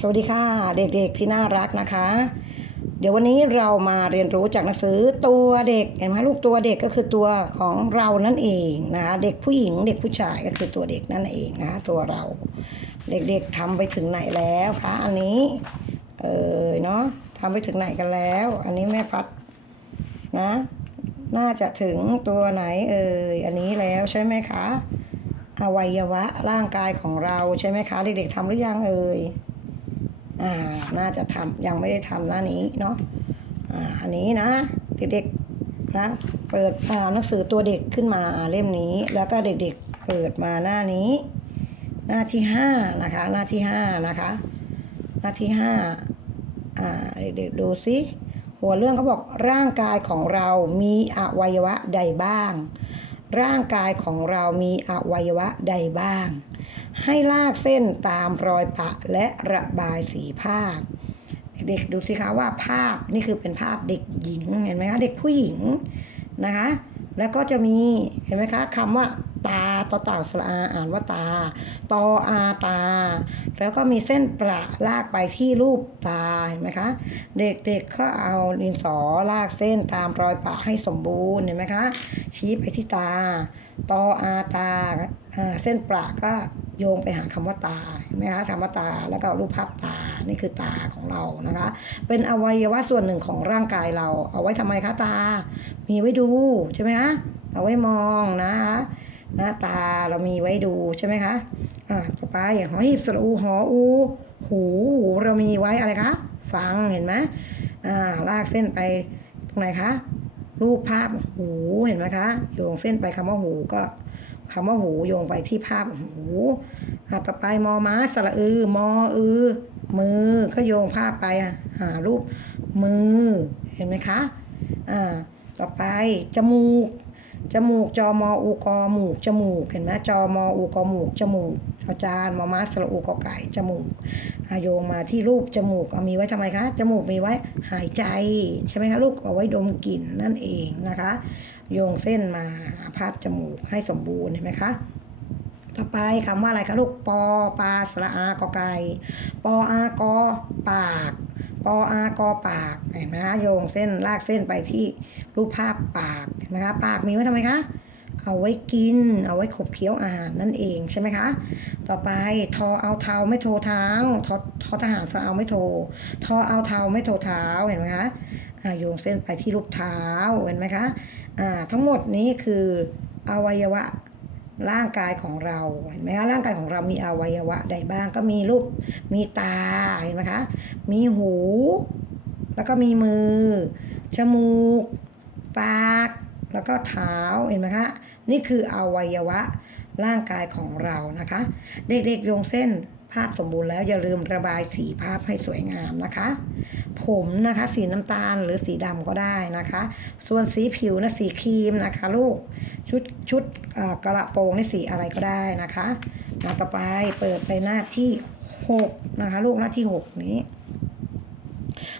สวัสดีค่ะ เด็กๆที่น่ารักนะคะ เดี๋ยววันนี้เรามาเรียนรู้จากหนังสือตัวเด็กเห็นไหมลูกตัวเด็กก็คือตัวของเรานั่นเองนะคะเด็กผู้หญิงเด็กผู้ชายก็คือตัวเด็กนั่นเองนะตัวเรา เด็กๆทำไปถึงไหนแล้วคะอันนี้เออเนาะทำไปถึงไหนกันแล้ว อันนี้แม่พัดนะ น่าจะถึงตัวไหนเอ่ยอันนี้แล้วใช่ไหมคะอวัยวะร่างกายของเราใช่ไหมคะ เด็กๆทำหรือยังเอ่ย อ่าน่าจะทำยังไม่ได้ทำหน้านี้เนาะอ่าอันนี้นะเด็กๆนะเปิดอ่าหนังสือตัวเด็กขึ้นมาเล่มนี้ แล้วก็เด็กๆเปิดมาหน้านี้ หน้าที่ห้านะคะ หน้าที่ห้านะคะ หน้าที่ห้าอ่าเด็กๆดูสิหัวเรื่องเขาบอกร่างกายของเรามีอวัยวะใดบ้าง ร่างกายของเรามีอวัยวะใดบ้าง ให้ลากเส้นตามรอยปะและระบายสีภาพ เด็กๆดูสิคะว่าภาพนี่คือเป็นภาพเด็กหญิงเห็นไหมคะเด็กผู้หญิงนะคะ แล้วก็จะมีเห็นไหมคะคำว่าตาต่อเต่าสระอาอ่านว่าตาตออาตา แล้วก็มีเส้นประลากไปที่รูปตาเห็นไหมคะ เด็กๆก็เอาดินสอลากเส้นตามรอยปะให้สมบูรณ์เห็นไหมคะ ชี้ไปที่ตาตออาตาอ่าเส้นประก็ โยงไปหาคำว่าตาเห็นไหมคะคำว่าตาแล้วก็รูปภาพตานี่คือตาของเรานะคะ เป็นอวัยวะส่วนหนึ่งของร่างกายเรา เอาไว้ทำไมคะตา มีไว้ดูใช่ไหมคะเอาไว้มองนะคะหน้าตาเรามีไว้ดูใช่ไหมคะอ่าต่อไปหอหีบสระอูหออู หูหูเรามีไว้อะไรคะฟังเห็นไหมอ่าลากเส้นไปตรงไหนคะรูปภาพหูเห็นไหมคะโยงเส้นไปคำว่าหูก็ คำว่าหูโยงไปที่ภาพหูอ่าต่อไปมอม้าสระอือมออือมือก็โยงภาพไปอะหารูปมือเห็นไหมคะอ่าต่อไปจมูกจมูกจอมออูกอหมูกจมูกเห็นไหมจอมออูกอหมูกจมูกอาจารย์มอมาสระอูกอไก่จมูกอะโยงมาที่รูปจมูกเอามีไว้ทำไมคะจมูกมีไว้หายใจใช่ไหมคะลูกเอาไว้ดมกลิ่นนั่นเองนะคะ โยงเส้นมาภาพจมูกให้สมบูรณ์เห็นไหมคะต่อไปคำว่าอะไรคะลูกปอปลาสระอากอไก่ปออากอปากปออากอปากเห็นไหมคะโยงเส้นลากเส้นไปที่รูปภาพปากเห็นไหมคะปากมีไว้ทำไมคะเอาไว้กิน เอาไว้ขบเคี้ยวอาหารนั่นเองใช่ไหมคะ ต่อไปทอเอาเท้าไม่โทเท้าทอทอทหารสระเอาไม่โททอเอาเท้าไม่โทเท้าเห็นไหมคะ โยงเส้นไปที่รูปเท้าเห็นไหมคะอ่าทั้งหมดนี้คืออวัยวะร่างกายของเราเห็นไหมคะร่างกายของเรามีอวัยวะใดบ้างก็มีรูปมีตาเห็นไหมคะมีหู แล้วก็มีมือ จมูก ปาก แล้วก็เท้าเห็นไหมคะนี่คืออวัยวะร่างกายของเรานะคะ เด็กๆโยงเส้น ภาพสมบูรณ์แล้วอย่าลืมระบายสีภาพให้สวยงามนะคะ ผมนะคะสีน้ำตาลหรือสีดำก็ได้นะคะ ส่วนสีผิวนะสีครีมนะคะ ลูกชุดชุดกระโปรงนี่สีอะไรก็ได้นะคะอ่าต่อไปเปิดไปหน้าที่หกนะคะ ลูกหน้าที่หกนี้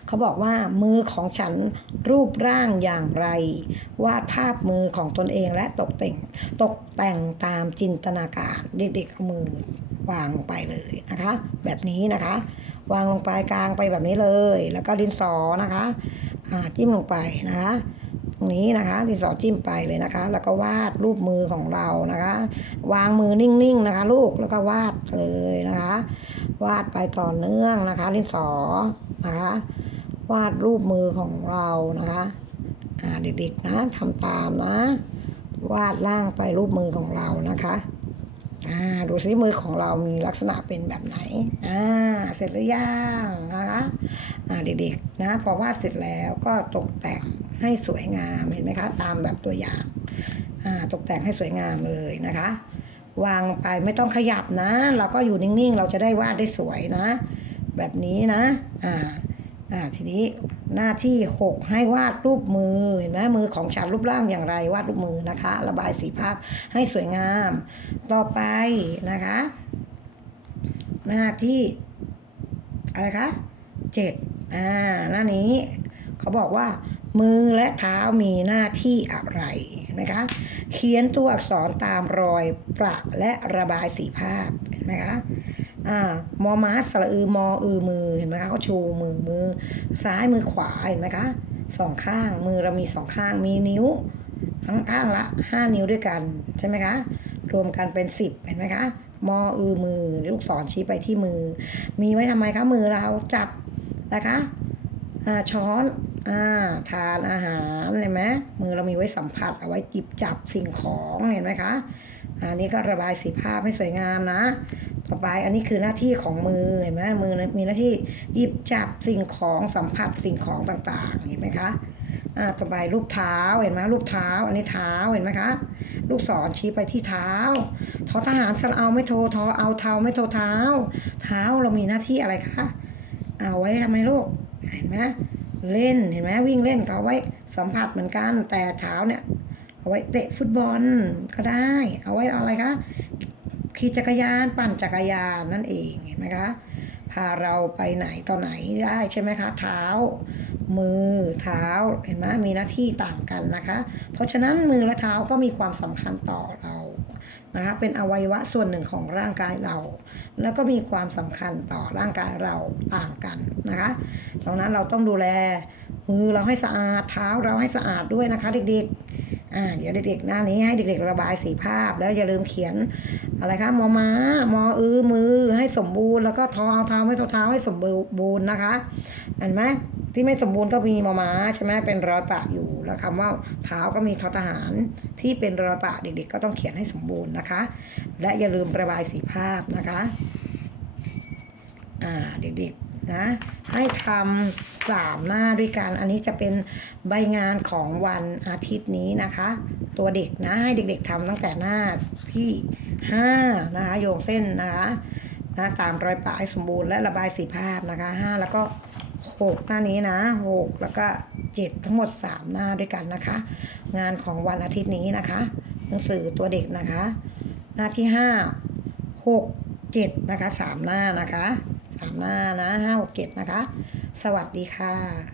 เขาบอกว่ามือของฉันรูปร่างอย่างไร วาดภาพมือของตนเองและตกแต่งตกแต่งตามจินตนาการเด็กๆเอามือ วางลงไปเลยนะคะ แบบนี้นะคะ วางลงไปกลางไปแบบนี้เลย แล้วก็ดินสอนะคะจิ้มลงไปนะคะตรงนี้นะคะดินสอจิ้มไปเลยนะคะ แล้วก็วาดรูปมือของเรานะคะ วางมือนิ่งๆนะคะ ลูกแล้วก็วาดเลยนะคะ วาดไปต่อเนื่องนะคะดินสอนะคะ วาดรูปมือของเรานะคะเด็กๆนะทำตามนะ วาดร่างไปรูปมือของเรานะคะ อ่าดูสิมือของเรามีลักษณะเป็นแบบไหนอ่าเสร็จหรือยังนะคะอ่าเด็กๆนะพอวาดเสร็จแล้วก็ตกแต่งให้สวยงามเห็นไหมคะ ตามแบบตัวอย่างอ่าตกแต่งให้สวยงามเลยนะคะ วางไปไม่ต้องขยับนะ เราก็อยู่นิ่งๆ เราจะได้วาดได้สวยนะ แบบนี้นะอ่า อ่าทีนี้หน้าที่ 6 ให้วาดรูปมือเห็นไหมมือของฉันรูปร่างอย่างไรวาดรูปมือนะคะ ระบายสีภาพให้สวยงาม ต่อไปนะคะ หน้าที่อะไรคะเจ็ดอ่าหน้านี้เขาบอกว่า มือและเท้ามีหน้าที่อะไรนไหมคะเขียนตัวอักษรตามรอยประและระบายสีภาพเห็นไหมคะ อ่ามอม้าสระอือมออือมือเห็นไหมคะเขาชูมือมือ ซ้ายมือขวาเห็นไหมคะสองข้างมือเรามีสองข้างมีนิ้วทั้งข้างละห้านิ้วด้วยกันใช่ไหมคะ รวมกันเป็นสิบเห็นไหมคะมออือมือลูกศรชี้ไปที่มือ มีไว้ทำไมคะมือเราจับนะคะอ่าช้อนอ่าทานอาหารเห็นไหมมือเรามีไว้สัมผัสเอาไว้จิบจับสิ่งของเห็นไหมคะอันนี้ก็ระบายสีภาพให้สวยงามนะ ต่อไปอันนี้คือหน้าที่ของมือเห็นไหมมือมีหน้าที่หยิบจับสิ่งของสัมผัสสิ่งของต่างๆเห็นไหมคะอ่าต่อไปรูปเท้าเห็นไหมรูปเท้า อันนี้เท้าเห็นไหมคะลูกศรชี้ไปที่เท้าทอทหารสระเอาไม่โททอเอาเท้าไม่โทเท้า เท้าเรามีหน้าที่อะไรคะเอาไว้ทำไมลูกเห็นไหมเล่นเห็นไหมวิ่งเล่นเอาไว้สัมผัสเหมือนกันแต่เท้าเนี่ย เอาไว้เตะฟุตบอลก็ได้ เอาไว้อะไรคะ ขี่จักรยานปั่นจักรยานนั่นเองเห็นไหมคะพาเราไปไหนต่อไหนได้ใช่ไหมคะเท้า มือเท้าเห็นไหมมีหน้าที่ต่างกันนะคะ เพราะฉะนั้นมือและเท้าก็มีความสำคัญต่อเรานะคะเป็นอวัยวะส่วนหนึ่งของร่างกายเรา แล้วก็มีความสำคัญต่อร่างกายเราต่างกันนะคะดังนั้นเราต้องดูแลมือเราให้สะอาดเท้าเราให้สะอาดด้วยนะคะเด็กๆ อ่าเดี๋ยวเด็กๆหน้านี้ให้เด็กๆระบายสีภาพ แล้วอย่าลืมเขียนอะไรคะมอม้ามออือมือให้สมบูรณ์แล้วก็ทอเอาเท้าไม่ทอเท้าให้สมบูรณ์นะคะเห็นไหมที่ไม่สมบูรณ์ก็มีมอม้าใช่ไหมเป็นรอยปะอยู่แล้วคำว่าเท้าก็มีทอทหารที่เป็นรอยปะเด็กๆ ก็ต้องเขียนให้สมบูรณ์นะคะ และอย่าลืมระบายสีภาพนะคะ อ่าเด็กๆ นะให้ทำสามหน้าด้วยกัน อันนี้จะเป็นใบงานของวันอาทิตย์นี้นะคะ ตัวเด็กนะให้เด็กๆทำตั้งแต่หน้าที่ห้านะคะโยงเส้นนะคะนะตามรอยปะให้สมบูรณ์และระบายสีภาพนะคะห้าแล้วก็หกหน้านี้นะหกแล้วก็เจ็ดทั้งหมดสามหน้าด้วยกันนะคะ งานของวันอาทิตย์นี้นะคะ หนังสือตัวเด็กนะคะ หน้าที่ห้าหกเจ็ดนะคะสามหน้านะคะ หน้านะห้าหกเจ็ดนะคะ สวัสดีค่ะ